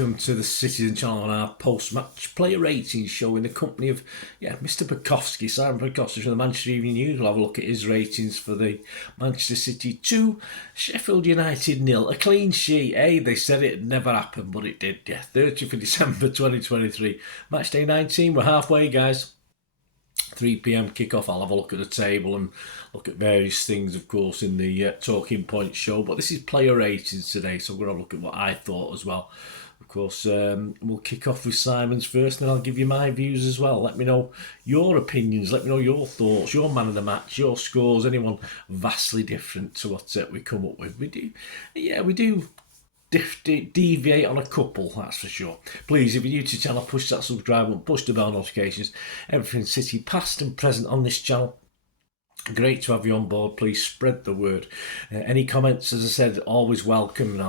welcome to the Citizen channel on our post-match player ratings show in the company of Mr. Bajkowski, Simon Bajkowski from the Manchester Evening News. We'll have a look at his ratings for the Manchester City 2, Sheffield United 0. A clean sheet, they said it never happened, but it did. 30th of December 2023, match day 19. We're halfway, guys. 3 p.m. kickoff. I'll have a look at the table and look at various things, of course, in the Talking Point show. But this is player ratings today, so we're going to look at what I thought as well. Of course, we'll kick off with Simon's first, and then I'll give you my views as well. Let me know your opinions. Let me know your thoughts, your man of the match, your scores. Anyone vastly different to what we come up with? We do deviate on a couple, that's for sure. Please, if you're new to the channel, push that subscribe button, push the bell notifications. Everything City past and present on this channel. Great to have you on board. Please spread the word. Any comments, as I said, always welcome, and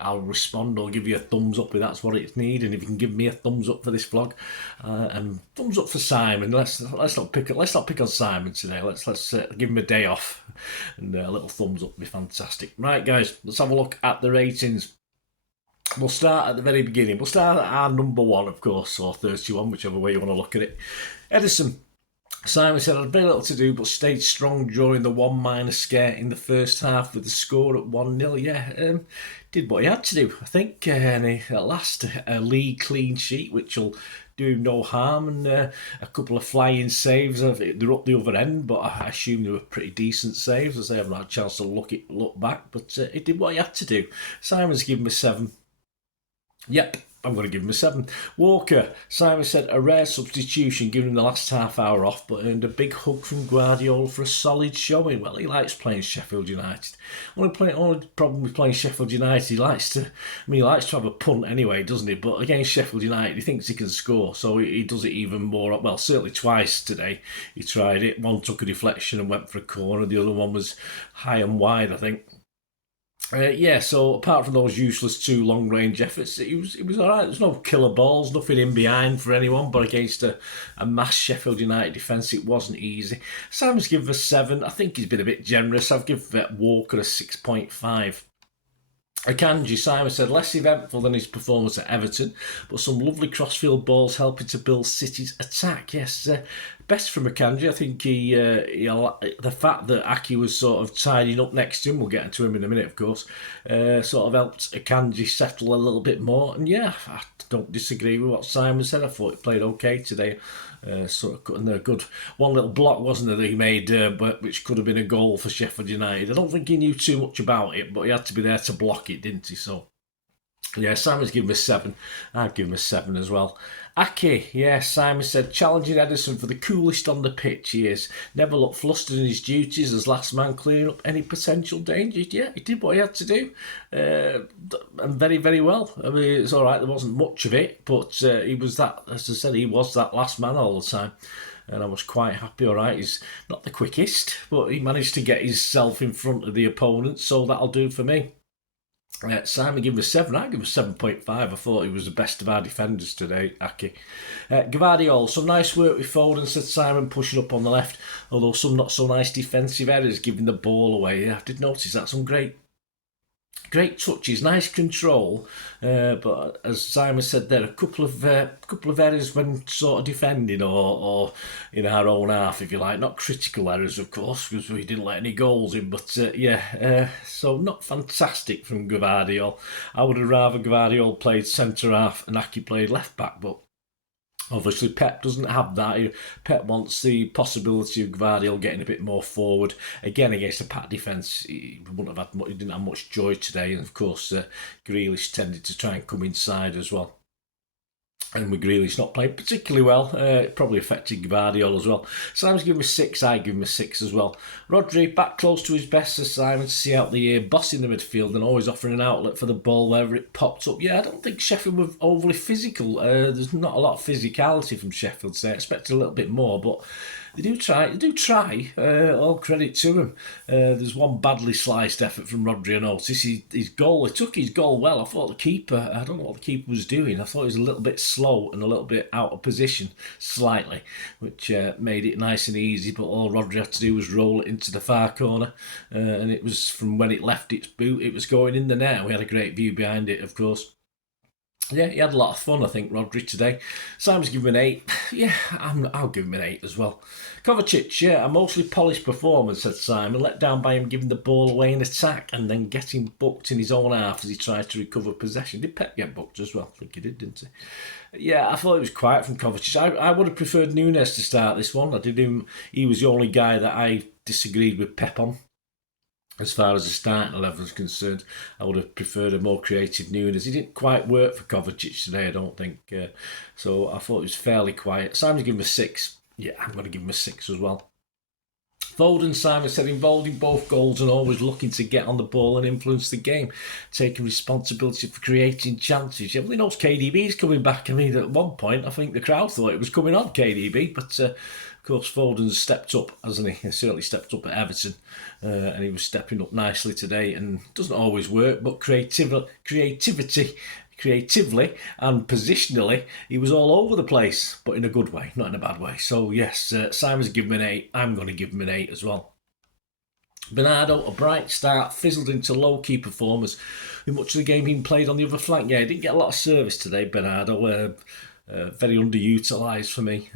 I'll respond or give you a thumbs up if that's what it needs. And if you can give me a thumbs up for this vlog, and thumbs up for Simon. Let's not pick on Simon today. Let's give him a day off, and a little thumbs up would be fantastic. Right, guys, let's have a look at the ratings. We'll start at the very beginning. We'll start at our number one, of course, or 31, whichever way you want to look at it. Edison. Simon said, had very little to do, but stayed strong during the 1- scare in the first half with the score at 1-0. Did what he had to do, I think. And he, at last, a league clean sheet, which will do him no harm. And a couple of flying saves. They're up the other end, but I assume they were pretty decent saves, as I haven't had a chance to look back. But he did what he had to do. Simon's given him a 7. Yep, I'm going to give him a 7. Walker, Simon said, a rare substitution, giving him the last half hour off, but earned a big hug from Guardiola for a solid showing. Well, he likes playing Sheffield United. Only problem with playing Sheffield United, he likes to have a punt anyway, doesn't he? But against Sheffield United, he thinks he can score, so he does it even more. Well, certainly twice today he tried it. One took a deflection and went for a corner. The other one was high and wide, I think. So apart from those useless 2 long-range efforts, it was all right. There's no killer balls, nothing in behind for anyone, but against a mass Sheffield United defence, it wasn't easy. Simon's given a 7. I think he's been a bit generous. I've given Walker a 6.5. Akanji, Simon said, less eventful than his performance at Everton, but some lovely crossfield balls helping to build City's attack. Yes, best from Akanji. I think the fact that Aki was sort of tidying up next to him, we'll get into him in a minute, of course, sort of helped Akanji settle a little bit more. And yeah, I don't disagree with what Simon said. I thought he played okay today. Sort of a good one little block, wasn't it, that he made, but which could have been a goal for Sheffield United. I don't think he knew too much about it, but he had to be there to block it, didn't he? So yeah, Simon's given him a 7. I'd give him a 7 as well. Aki, Simon said, challenging Edison for the coolest on the pitch he is. Never looked flustered in his duties as last man, clearing up any potential dangers. Yeah, he did what he had to do. And very, very well. I mean, it's all right, there wasn't much of it, but he was that, as I said, he was that last man all the time. And I was quite happy, all right. He's not the quickest, but he managed to get himself in front of the opponent, so that'll do for me. Simon gave him a 7. I give him a 7.5. I thought he was the best of our defenders today, Aki. Gvardiol, some nice work with Foden, said Simon, pushing up on the left, although some not so nice defensive errors, giving the ball away. Yeah, I did notice that. Some great touches, nice control, but as Simon said there, a couple of errors when sort of defending or in our own half, if you like. Not critical errors, of course, because we didn't let any goals in, but so not fantastic from Gvardiol. I would have rather Gvardiol played centre half and Aki played left back, but obviously Pep doesn't have that. Pep wants the possibility of Gvardiol getting a bit more forward. Again, against a packed defence, he didn't have much joy today. And of course, Grealish tended to try and come inside as well. And with Grealish not playing particularly well, it probably affected Gvardiol as well. Simon's given him a 6, I give him a 6 as well. Rodri, back close to his best as Simon to see out the year, bossing the midfield and always offering an outlet for the ball wherever it popped up. Yeah, I don't think Sheffield were overly physical. There's not a lot of physicality from Sheffield today. I expected a little bit more, but they do try. All credit to them. There's one badly sliced effort from Rodri. I noticed his goal. He took his goal well. I thought the keeper, I don't know what the keeper was doing. I thought he was a little bit slow and a little bit out of position, slightly, which made it nice and easy. But all Rodri had to do was roll it into the far corner, and it was from when it left its boot, it was going in the net. We had a great view behind it, of course. Yeah, he had a lot of fun, I think, Rodri, today. Simon's given him an 8. Yeah, I'll give him an 8 as well. Kovacic, yeah, a mostly polished performance, said Simon, let down by him giving the ball away in attack and then getting booked in his own half as he tries to recover possession. Did Pep get booked as well? I think he did, didn't he? Yeah, I thought it was quiet from Kovacic. I would have preferred Nunes to start this one. He was the only guy that I disagreed with Pep on. As far as the starting 11 is concerned, I would have preferred a more creative Nunes. He didn't quite work for Kovacic today, I don't think. So I thought it was fairly quiet. Simon's given him a 6. Yeah, I'm going to give him a 6 as well. Foden, Simon said, involved in both goals and always looking to get on the ball and influence the game, taking responsibility for creating chances. Yeah, well, he knows KDB's coming back. I mean, at one point, I think the crowd thought it was coming on KDB, but of course, Foden's stepped up, hasn't he? He certainly stepped up at Everton, and he was stepping up nicely today. And doesn't always work, but creatively and positionally, he was all over the place, but in a good way, not in a bad way. So yes, Simon's given him an 8. I'm going to give him an 8 as well. Bernardo, a bright start, fizzled into low-key performance with much of the game being played on the other flank. Yeah, he didn't get a lot of service today, Bernardo. Very underutilised for me.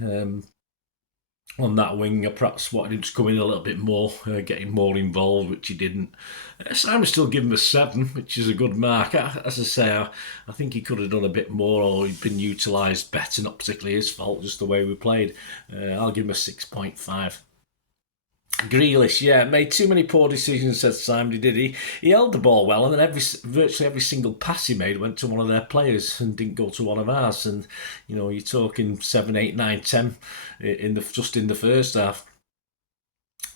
On that wing, I perhaps wanted him to come in a little bit more, getting more involved, which he didn't. Simon still give him a 7, which is a good mark. As I say, I think he could have done a bit more, or he'd been utilised better. Not particularly his fault, just the way we played. I'll give him a 6.5. Grealish, yeah, made too many poor decisions, said Simon. He held the ball well, and then virtually every single pass he made went to one of their players and didn't go to one of ours. And you're talking 7, 8, 9, 10 just in the first half.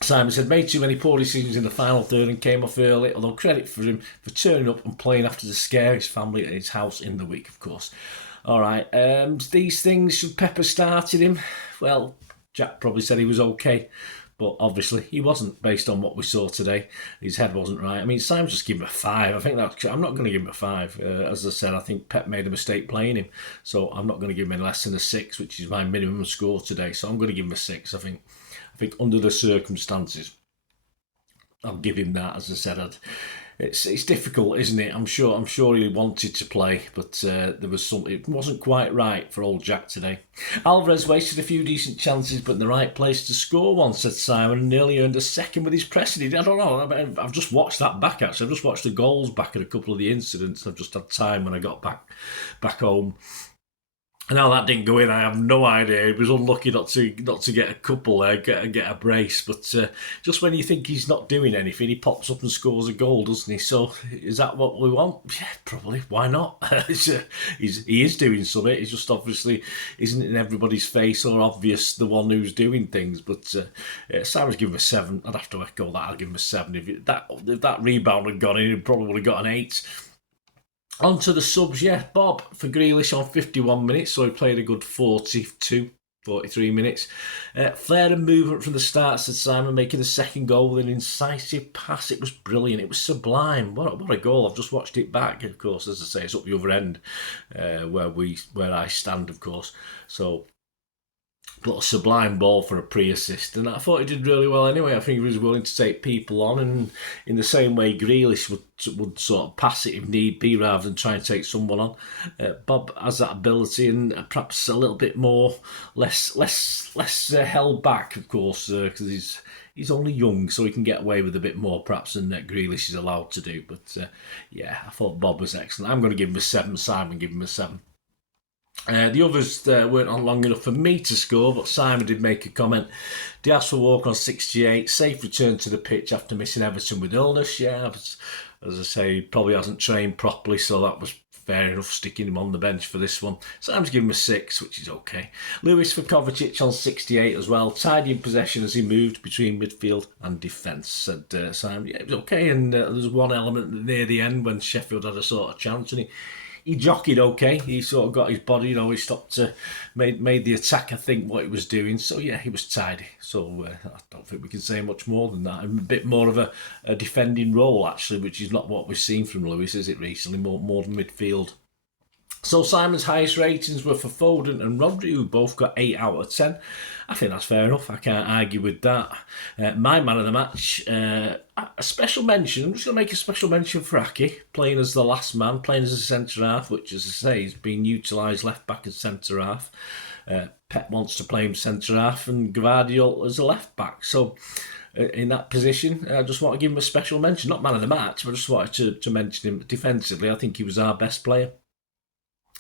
Simon said, made too many poor decisions in the final third and came off early, although credit for him for turning up and playing after the scare his family at his house in the week, of course. All right, these things, should Pepper started him? Well, Jack probably said he was okay. But obviously he wasn't, based on what we saw today. His head wasn't right. I mean, Simon's just given him a 5. I think I'm not going to give him a 5. As I said, I think Pep made a mistake playing him. So I'm not going to give him any less than a 6, which is my minimum score today. So I'm going to give him a 6, I think. I think under the circumstances, I'll give him that. As I said, it's difficult, isn't it? I'm sure he wanted to play, but there was it wasn't quite right for old Jack today. Alvarez wasted a few decent chances, but in the right place to score one, said Simon, and nearly earned a second with his pressing. I don't know. I've just watched that back, actually. I've just watched the goals back at a couple of the incidents. I've just had time when I got back home. And how that didn't go in, I have no idea. He was unlucky not to get a couple there, get a brace. But just when you think he's not doing anything, he pops up and scores a goal, doesn't he? So is that what we want? Yeah, probably. Why not? He is doing something. It's just obviously isn't in everybody's face or obvious the one who's doing things. But Simon's given him a 7. I'd have to echo that. I'll give him a 7. If that rebound had gone in, he probably would have got an 8. On to the subs, yeah. Bob for Grealish on 51 minutes, so he played a good 43 minutes. Flair and movement from the start, said Simon, making the second goal with an incisive pass. It was brilliant. It was sublime. What a goal. I've just watched it back. Of course, as I say, it's up the other end where I stand, of course. So, but a sublime ball for a pre-assist, and I thought he did really well anyway. I think he was willing to take people on, and in the same way Grealish would sort of pass it if need be rather than try and take someone on. Bob has that ability, and perhaps a little bit more less held back, of course, because he's only young, so he can get away with a bit more perhaps than Grealish is allowed to do. But yeah, I thought Bob was excellent. I'm going to give him a 7. Simon give him a 7. The others weren't on long enough for me to score, but Simon did make a comment. Diaz for Walker on 68, safe return to the pitch after missing Everton with illness. Yeah, as I say, he probably hasn't trained properly, so that was fair enough, sticking him on the bench for this one. Simon's given him a 6, which is okay. Lewis for Kovacic on 68 as well, tidy in possession as he moved between midfield and defence, said Simon. Yeah, it was okay, and there was one element near the end when Sheffield had a sort of chance, and he jockeyed okay. He sort of got his body, he stopped, made the attacker think what he was doing. So yeah, he was tidy. So I don't think we can say much more than that. A bit more of a defending role actually, which is not what we've seen from Lewis, is it recently? More than midfield. So Simon's highest ratings were for Foden and Rodri, who both got 8 out of 10. I think that's fair enough. I can't argue with that. My man of the match, a special mention. I'm just going to make a special mention for Aki, playing as the last man, playing as a centre-half, which, as I say, is being utilised left-back and centre-half. Pep wants to play him centre-half and Gvardiol as a left-back. So in that position, I just want to give him a special mention. Not man of the match, but I just wanted to mention him defensively. I think he was our best player.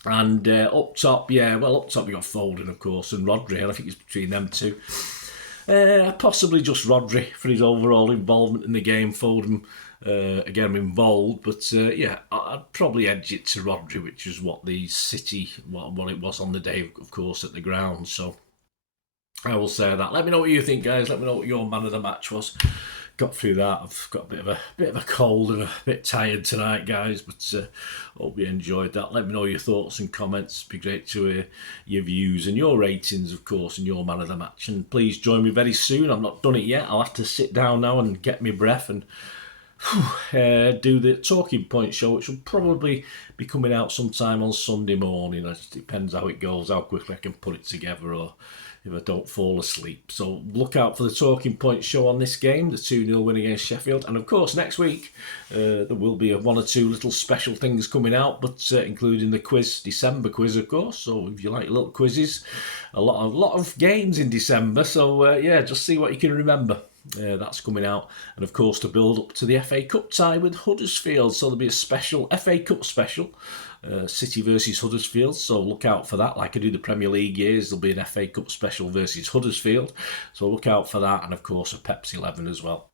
And up top, we got Foden, of course, and Rodri, and I think it's between them two. Possibly just Rodri for his overall involvement in the game. Foden, again, involved, but I'd probably edge it to Rodri, which is what the City, what it was on the day, of course, at the ground. So I will say that. Let me know what you think, guys. Let me know what your man of the match was. Got through that. I've got a bit of a cold and a bit tired tonight, guys, but hope you enjoyed that. Let me know your thoughts and comments. It'd be great to hear your views and your ratings, of course, and your man of the match. And please join me very soon. I've not done it yet. I'll have to sit down now and get my breath and do the Talking Point show, which will probably be coming out sometime on Sunday morning. It depends how it goes, how quickly I can put it together, or if I don't fall asleep. So look out for the Talking Point show on this game, the 2-0 win against Sheffield. And of course, next week, there will be one or two little special things coming out, but including the quiz, December quiz, of course. So if you like little quizzes, a lot of games in December. So just see what you can remember. That's coming out. And of course, to build up to the FA Cup tie with Huddersfield. So there'll be a special FA Cup special. City versus Huddersfield, so look out for that. Like I do the Premier League years, there'll be an FA Cup special versus Huddersfield, so look out for that. And of course a Pepsi 11 as well,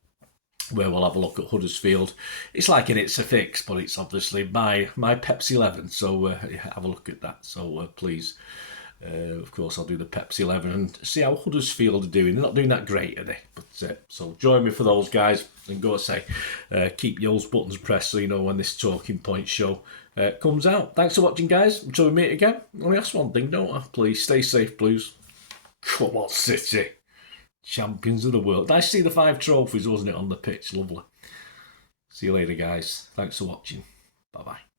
where we'll have a look at Huddersfield. It's like an It's a Fix, but it's obviously my Pepsi 11, so have a look at that. So please, of course, I'll do the Pepsi 11 and see how Huddersfield are doing. They're not doing that great, are they? But so join me for those, guys, and go and say, keep those buttons pressed so you know when this Talking Point show comes out. Thanks for watching, guys. Until we meet again, let me ask one thing, don't I? Please stay safe, Blues. Come on, City. Champions of the world. Nice to see the 5 trophies, wasn't it, on the pitch? Lovely. See you later, guys. Thanks for watching. Bye-bye.